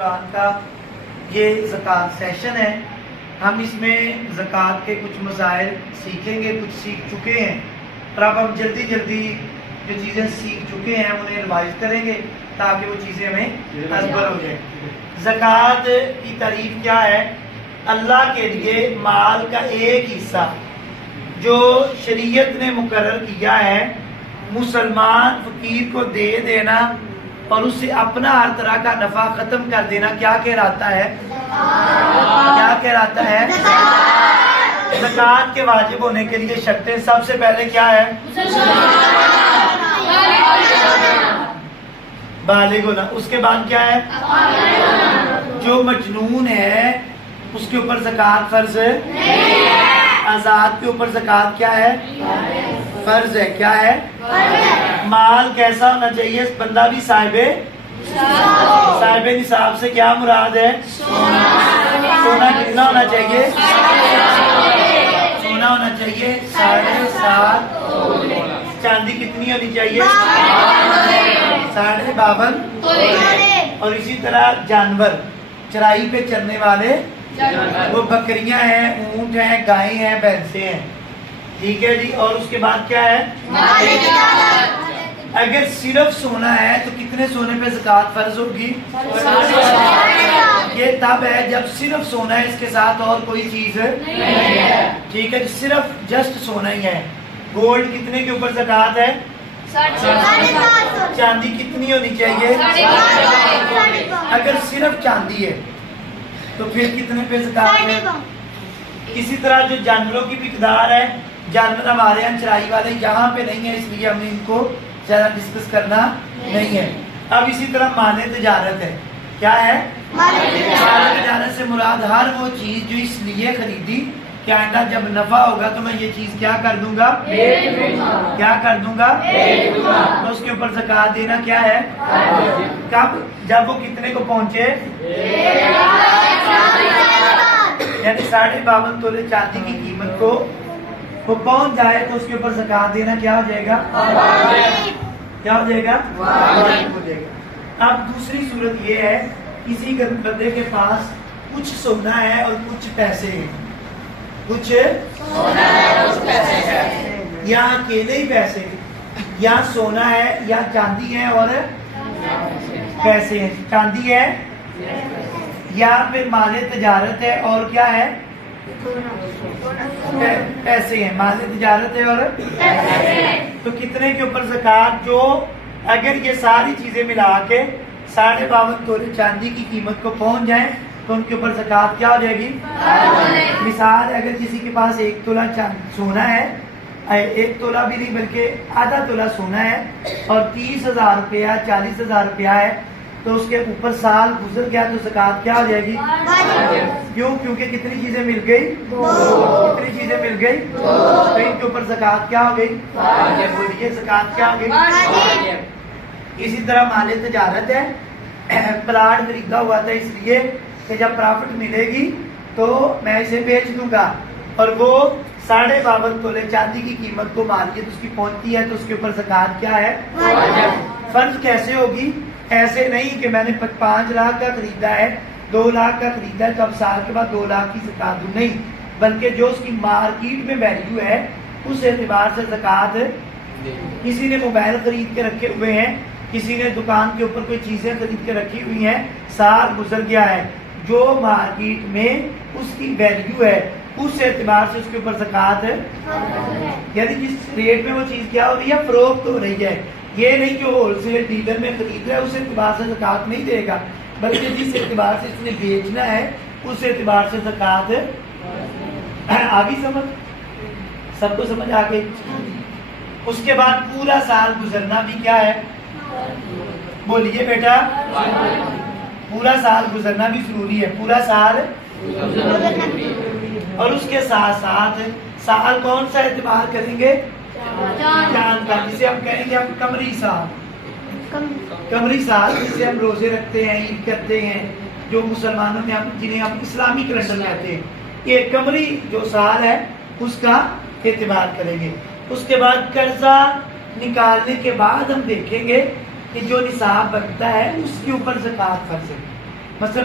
قرآن کا یہ زکوٰۃ سیشن ہے. ہم اس میں زکوٰۃ کے کچھ مسائل سیکھیں گے, کچھ سیکھ چکے ہیں اور اب ہم جلدی جو چیزیں سیکھ چکے ہیں انہیں ریوائز کریں گے تاکہ وہ چیزیں ہمیں ازبر ہو جائیں. زکوٰۃ کی تعریف کیا ہے؟ اللہ کے لیے مال کا ایک حصہ جو شریعت نے مقرر کیا ہے مسلمان فقیر کو دے دینا اور اس سے اپنا ہر طرح کا نفع ختم کر دینا کیا کہلاتا ہے؟ کیا کہلاتا ہے؟ زکوٰۃ کے واجب ہونے کے لیے شرطیں سب سے پہلے کیا ہے؟ بالغ ہونا. اس کے بعد کیا ہے؟ جو مجنون ہے اس کے اوپر زکوٰۃ فرض ہے. آزاد کے اوپر زکوٰۃ کیا ہے؟ فرض ہے. کیا ہے؟ مال کیسا ہونا چاہیے؟ بندہ بھی صاحب نصاب سے کیا مراد ہے؟ سونا کتنا ہونا چاہیے؟ سونا ہونا چاہیے 7.5. چاندی کتنی ہونی چاہیے؟ 52.5. اور اسی طرح جانور چرائی پہ چرنے والے وہ بکریاں ہیں, اونٹ ہیں, گائیں ہیں, بھینسیں ہیں. ٹھیک ہے جی. اور اس کے بعد کیا ہے؟ اگر صرف سونا ہے تو کتنے سونے پہ زکوٰۃ فرض ہوگی؟ یہ تب ہے جب صرف سونا ہے, اس کے ساتھ اور کوئی چیز ٹھیک ہے, صرف جسٹ سونا ہی ہے. گولڈ کتنے کے اوپر زکوٰۃ ہے؟ چاندی کتنی ہونی چاہیے؟ اگر صرف چاندی ہے تو پھر کتنے پہ زکوٰۃ ہے؟ اسی طرح جو جانوروں کی مقدار ہے, جانور ہمارے یہاں چرائی والے یہاں پہ نہیں ہے اس لیے ہم نے ان کو زیادہ ڈسکس کرنا نہیں ہے. اب اسی طرح مال تجارت ہے. کیا ہے؟ مال تجارت سے مراد ہر وہ چیز جو اس لیے خریدی کہ آئندہ جب نفع ہوگا تو میں یہ چیز کیا کر دوں گا؟ کیا کر دوں گا؟ تو اس کے اوپر زکوٰۃ دینا کیا ہے؟ کب؟ جب وہ کتنے کو پہنچے, یعنی 52.5 تولے چاندی کی قیمت کو وہ پہنچ جائے تو اس کے اوپر زکوٰۃ دینا کیا ہو جائے گا؟ کیا ہو جائے گا؟ واجب ہو جائے گا. اب دوسری صورت یہ ہے, کسی بندے کے پاس کچھ سونا ہے اور کچھ پیسے ہیں. کچھ یا اکیلے ہی پیسے, یا سونا ہے یا چاندی ہے اور پیسے ہیں. چاندی ہے یا پھر مال تجارت ہے اور کیا ہے؟ پیسے ہیں. مال تجارت ہے اور تو کتنے کے اوپر زکوٰۃ؟ جو اگر یہ ساری چیزیں ملا کے 52.5 تولے چاندی کی قیمت کو پہنچ جائیں تو ان کے اوپر زکوٰۃ کیا ہو جائے گی؟ مثال, اگر کسی کے پاس 1 تولہ سونا ہے, 1 تولہ بھی نہیں بلکہ آدھا تولہ سونا ہے اور 30,000 روپیہ 40,000 روپیہ ہے تو اس کے اوپر سال گزر گیا تو زکوٰۃ کیا ہو جائے گی؟ کیوں؟ کیونکہ کتنی چیزیں مل گئی؟ کتنی چیزیں مل گئی تو ان کے اوپر زکوٰۃ کیا ہو گئی؟ بولیے زکوٰۃ کیا ہو گئی؟ اسی طرح مال تجارت ہے. پلاٹ خریدا ہوا تھا اس لیے کہ جب پرافٹ ملے گی تو میں اسے بیچ دوں گا, اور وہ 52.5 تولے چاندی کی قیمت کو مالیت اس کی پہنچتی ہے تو اس کے اوپر زکوٰۃ کیا ہے؟ فرض کیسے ہوگی؟ ایسے نہیں کہ میں نے 5 لاکھ کا خریدا ہے, 2 لاکھ کا خریدا ہے تو اب سال کے بعد 2 لاکھ کی زکوٰۃ دوں. نہیں, بلکہ جو اس کی مارکیٹ میں ویلیو ہے اس اعتبار سے زکوٰۃ. کسی نے موبائل خرید کے رکھے ہوئے ہیں, کسی نے دکان کے اوپر کوئی چیزیں خرید کے رکھی ہوئی ہیں, سال گزر گیا ہے, جو مارکیٹ میں اس کی ویلیو ہے اس اعتبار سے اس کے اوپر زکوٰۃ ہے. یعنی جس ریٹ میں وہ چیز کیا ہو رہی ہے, فروخت ہو رہی ہے. یہ نہیں کہ وہ ہول سیل ڈیلر میں خرید رہا ہے اس اعتبار سے زکوٰۃ نہیں دے گا, بلکہ جس اعتبار سے اس نے بیچنا ہے اس اعتبار سے زکوٰۃ. آگے سمجھ, سب کو سمجھ آ گئی. اس کے بعد پورا سال گزرنا بھی کیا ہے؟ بولیے بیٹا, پورا سال گزرنا بھی ضروری ہے. پورا سال, اور اس کے ساتھ ساتھ سال کون سا اعتبار کریں گے؟ چاند کا, جسے ہم کہیں گے ہم قمری سال. قمری سال جسے ہم روزے رکھتے ہیں, عید کرتے ہیں, جو مسلمانوں میں جنہیں ہم اسلامی کیلنڈر کہتے ہیں, یہ قمری جو سال ہے اس کا اعتبار کریں گے. اس کے بعد قرضہ نکالنے کے بعد ہم دیکھیں گے کہ جو نصاب بنتا ہے اس کے اوپر زکوٰۃ فرض ہے. مثلا